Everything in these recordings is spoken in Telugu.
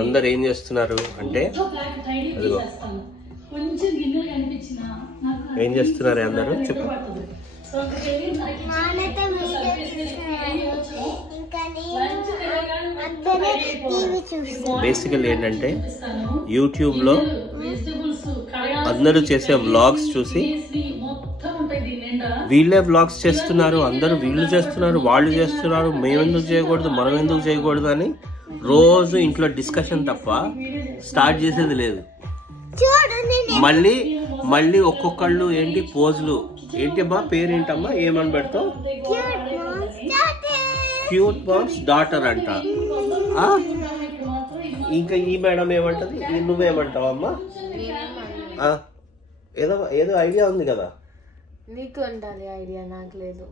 అందరు ఏం చేస్తున్నారు అంటే ఏం చేస్తున్నారు అందరూ చెప్పు. బేసికల్ ఏంటంటే యూట్యూబ్ లో అందరూ చేసే వ్లాగ్స్ చూసి వీళ్ళే వ్లాగ్స్ చేస్తున్నారు, అందరూ వీళ్ళు చేస్తున్నారు, వాళ్ళు చేస్తున్నారు, మేమెందుకు చేయకూడదు, మనం ఎందుకు చేయకూడదు అని రోజు ఇంట్లో డిస్కషన్ తప్ప స్టార్ట్ చేసేది లేదు. మళ్ళీ ఒక్కొక్కళ్ళు ఏంటి పోజులు ఏంటి అమ్మా, పేరేంటమ్మా, ఏమని పెడతావు? క్యూట్ మామ్స్ డాటర్ అంట. ఇంకా ఈ మేడం ఏమంటది, నువ్వేమంటావమ్మా? ఏదో ఏదో ఐడియా ఉంది కదా నీకు ఉండాలి ఐడియా, నాకు లేదు.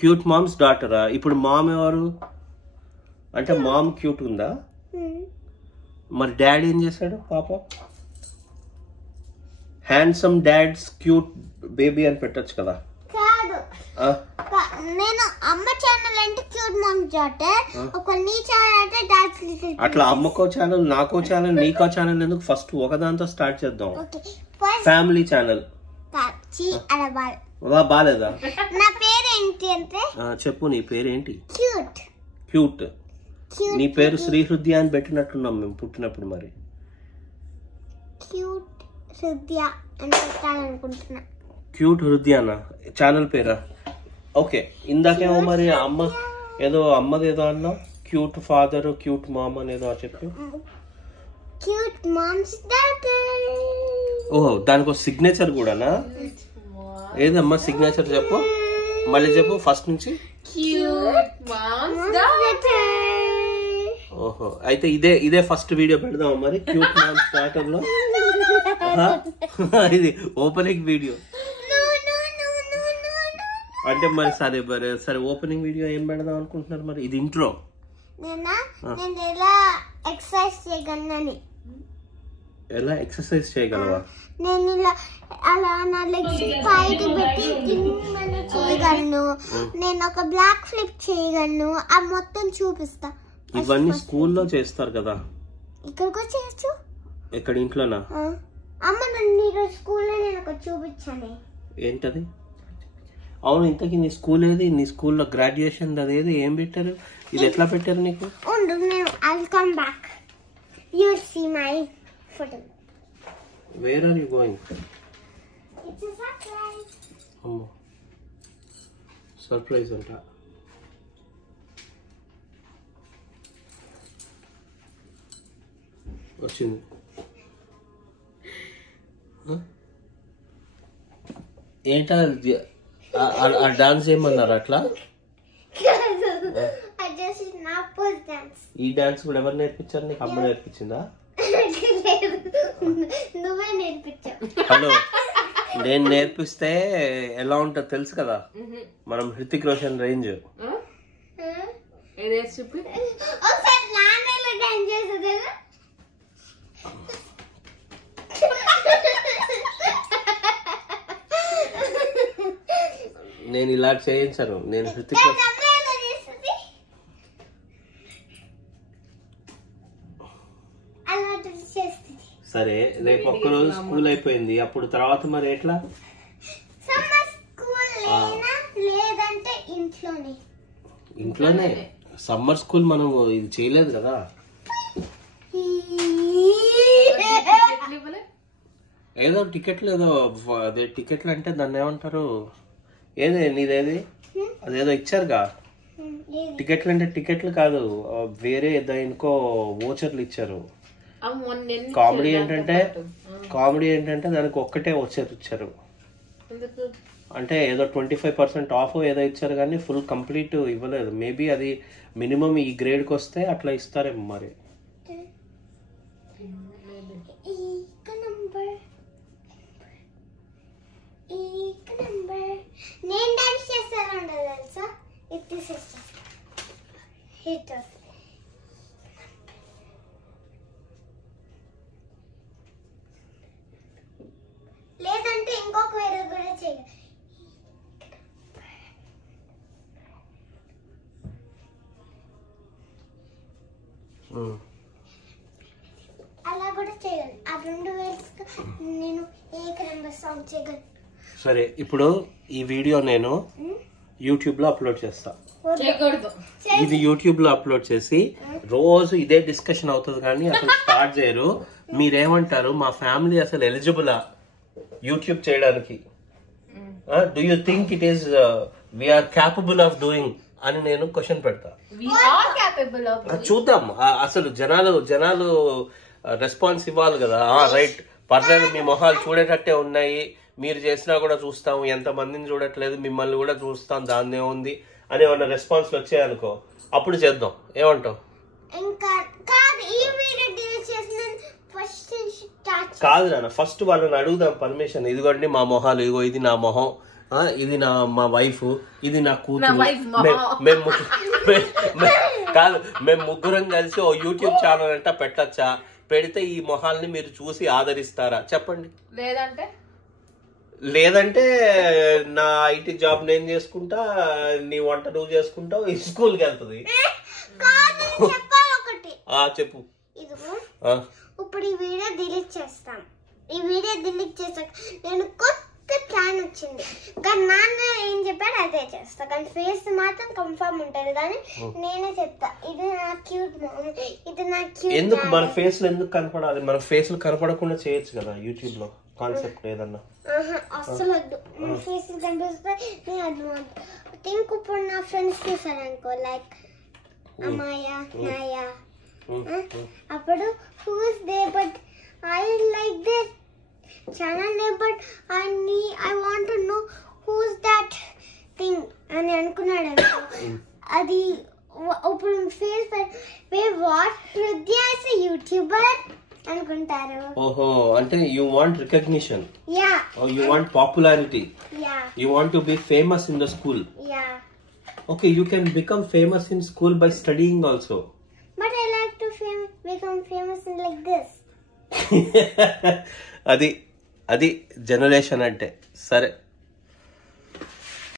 క్యూట్ మామ్స్ డాటరా? ఇప్పుడు మామ్ ఎవరు అంటే మామ్ క్యూట్ ఉందా? మరి డాడీ ఏం చేశాడు పాప? హ్యాండ్సమ్ డాడ్స్ క్యూట్ బేబీ అని పెట్టచ్చు కదా. నేను అమ్మ ఛానల్ అంటే క్యూట్ మామ్స్ డాటర్, ఒక నీ ఛానల్ అంటే డాడ్స్ లిటిల్. అట్లా అమ్మకో ఛానల్, నాకో ఛానల్, నీకో ఛానల్ ఎందుకు? ఫస్ట్ ఒకదాంతో స్టార్ట్ చేద్దాం. ఫ్యామిలీ ఛానల్ బాలేదా? నా పేరేంటి అంటే చెప్పు, నీ పేరేంటి? క్యూట్. క్యూట్. నీ పేరు శ్రీ హృదయ అని పెట్టినట్టున్నాం మేము పుట్టినప్పుడు. మరి క్యూట్ హృదయ అని పెట్టాలనుకుంటున్నా. క్యూట్ హృదయనా ఛానల్ పేరా? ఓకే. ఇందాకేమో మరి అమ్మ ఏదో అమ్మది ఏదో అన్నావు, క్యూట్ ఫాదర్ క్యూట్ మామ్ అనేదో చెప్పి. Cute mom's daughter. ఓహో, దానికి ఒక సిగ్నేచర్ కూడానా? ఏదమ్మా సిగ్నేచర్ చెప్పు, మళ్ళీ చెప్పు ఫస్ట్ నుంచి. Cute mom's daughter. ఓహో, అయితే ఇదే ఫస్ట్ వీడియో పెడదాం మరి క్యూట్ మామ్స్ డాటర్ లో. ఇది ఓపెనింగ్ వీడియో అంటే మరి సరే ఓపెనింగ్ వీడియో ఏం పెడదాం అనుకుంటున్నారు మరి? ఇది ఇంట్రో. నేను ఎలా ఎక్సర్సైజ్ చేయగలను? ఎలా ఎక్సర్సైజ్ చేయగలవా? నేను ఇలా అలా నా లెగ్స్ పైకి పెట్టి చేయగలను. నేను ఒక బ్లాక్ ఫ్లిప్ చేయగలను. ఆ మొత్తం చూపిస్తా. ఇవన్నీ స్కూల్లో చేస్తారు కదా. ఇక్కడికి చేయొచ్చు. ఎక్కడ? ఇంట్లోనా? అమ్మ నన్ను ఈరోజు స్కూల్లో నేను ఒక చూపించాను. ఏంటది? అవును, ఇంతకీ నీ స్కూల్ ఏది? నీ స్కూల్లో గ్రాడ్యుయేషన్ అదేది? ఏం పెట్టారు? ఇది ఎట్లా పెట్టారు నీకు? I'll come back. You'll see my photo. Where are you going? It's a surprise. అమ్మో, సర్ప్రైజ్ అంట. వచ్చింది. ఏంటా ఆ డాన్స్ ఏమన్నారు అట్లా? ఈ డాన్స్ కూడా ఎవరు నేర్పించారు నీకు? అమ్మ నేర్పించిందా? నువ్వే నేర్పించావు. హలో, నేను నేర్పిస్తే ఎలా ఉంటుందో తెలుసు కదా. మనం హృతిక్ రోషన్ రేంజ్. నేను ఇలా చేయించాను. నేను హృతిక్ రోషన్. సరే, రేపు ఒక్కరోజు స్కూల్ అయిపోయింది, అప్పుడు తర్వాత మరి ఎట్లా? ఇంట్లోనే. సమ్మర్ స్కూల్ మనం ఇది చేయలేదు కదా. ఏదో టికెట్లు ఏదో అదే టికెట్లు అంటే దాన్ని ఏమంటారు? ఏదే నీదేది? అదేదో ఇచ్చారుగా. టికెట్లు అంటే టికెట్లు కాదు, వేరే దానికో వోచర్లు ఇచ్చారు. కామెడీ ఏంటంటే దానికి ఒక్కటే వోచర్ ఇచ్చారు. అంటే ఏదో 25% ఆఫ్ ఏదో ఇచ్చారు కానీ ఫుల్ కంప్లీట్ ఇవ్వలేదు. మేబీ అది మినిమం ఈ గ్రేడ్కి వస్తే అట్లా ఇస్తారేమో మరి. నేను డాన్స్ చేస్తాను తెలుసా? एक नंबर सॉन्ग చేయగలను. సరే ఇప్పుడు ఈ వీడియో నేను యూట్యూబ్ లో అప్లోడ్ చేస్తా. చేయకూడదు. ఇది యూట్యూబ్ లో అప్లోడ్ చేసి రోజు ఇదే డిస్కషన్ అవుతుంది కానీ అసలు స్టార్ట్ చేయరు. మీరేమంటారు? మా ఫ్యామిలీ అసలు ఎలిజిబులా యూట్యూబ్ చేయడానికి? Do you think it is we are capable of doing అని నేను క్వశ్చన్ పెడతా. చూద్దాం అసలు జనాలు రెస్పాన్స్ ఇవ్వాలి కదా. రైట్, పర్లేదు, మీ మొహాలు చూడేటట్టే ఉన్నాయి, మీరు చేసినా కూడా చూస్తాం, ఎంత మందిని చూడట్లేదు, మిమ్మల్ని కూడా చూస్తాం, దాన్నే ఉంది అని ఏమన్నా రెస్పాన్స్ వచ్చాయనుకో, అప్పుడు చేద్దాం. ఏమంటావు? కాదు నాన్న, ఫస్ట్ వాళ్ళని అడుగుదాం పర్మిషన్. ఇదిగోండి మా మొహాలు, ఇదిగో ఇది నా మొహం, ఇది మా వైఫ్, ఇది నా కూతురు, కాదు మేము ముగ్గురం కలిసి ఓ యూట్యూబ్ ఛానల్ అంట పెట్టచ్చా? పెడితే ఈ మొహాల్ని మీరు చూసి ఆదరిస్తారా చెప్పండి? లేదంటే నా ఐటీ జాబ్ నేను చేసుకుంటా, నీ వంట నువ్వు చేసుకుంటావు, ఈ స్కూల్కి వెళ్తుంది. చెప్పు. ఇప్పుడు ఈ వీడియో డిలీట్ చేస్తాం. ఈ వీడియో డిలీట్ చేసాక నేను కొత్త ప్లాన్ వచ్చింది, కానీ నాన్న ఏం చెప్పాడు అదే చేస్తా, కానీ ఫేస్ మాత్రం కన్ఫర్మ్ ఉంటది. కానీ నేనే చెప్తా ఇది నా క్యూట్ మామ్, ఇది నా క్యూట్. ఎందుకు మన ఫేస్ లో ఎందుకు కనపడాలి? మన ఫేస్ లో కనపడకుండా చేయొచ్చు కదా యూట్యూబ్ లో. కాన్సెప్ట్ ఏదన్నా అస్సలు వద్దు, నా ఫేస్ కనిపిస్తే నేను అర్థం. థింక్ ఇప్పుడు నా ఫ్రెండ్స్ చూసారనుకో, లైక్ అమ్మాయ నాయ, అప్పుడు who's there but I like their channel name but I want to know who's that thing అని అనుకున్నాడు అనుకో, అది ఇప్పుడు ఫేస్ వాట్ హృదయ ఇస్ ఎ యూట్యూబర్ అనుకుంటారు. ఓహో, అంటే you want recognition. Yeah. You want popularity. Yeah. You want to be famous in the school. Yeah. Okay, you can become famous in school by studying also. But I like to become famous in like this. అది జనరేషన్ అంటే. సరే.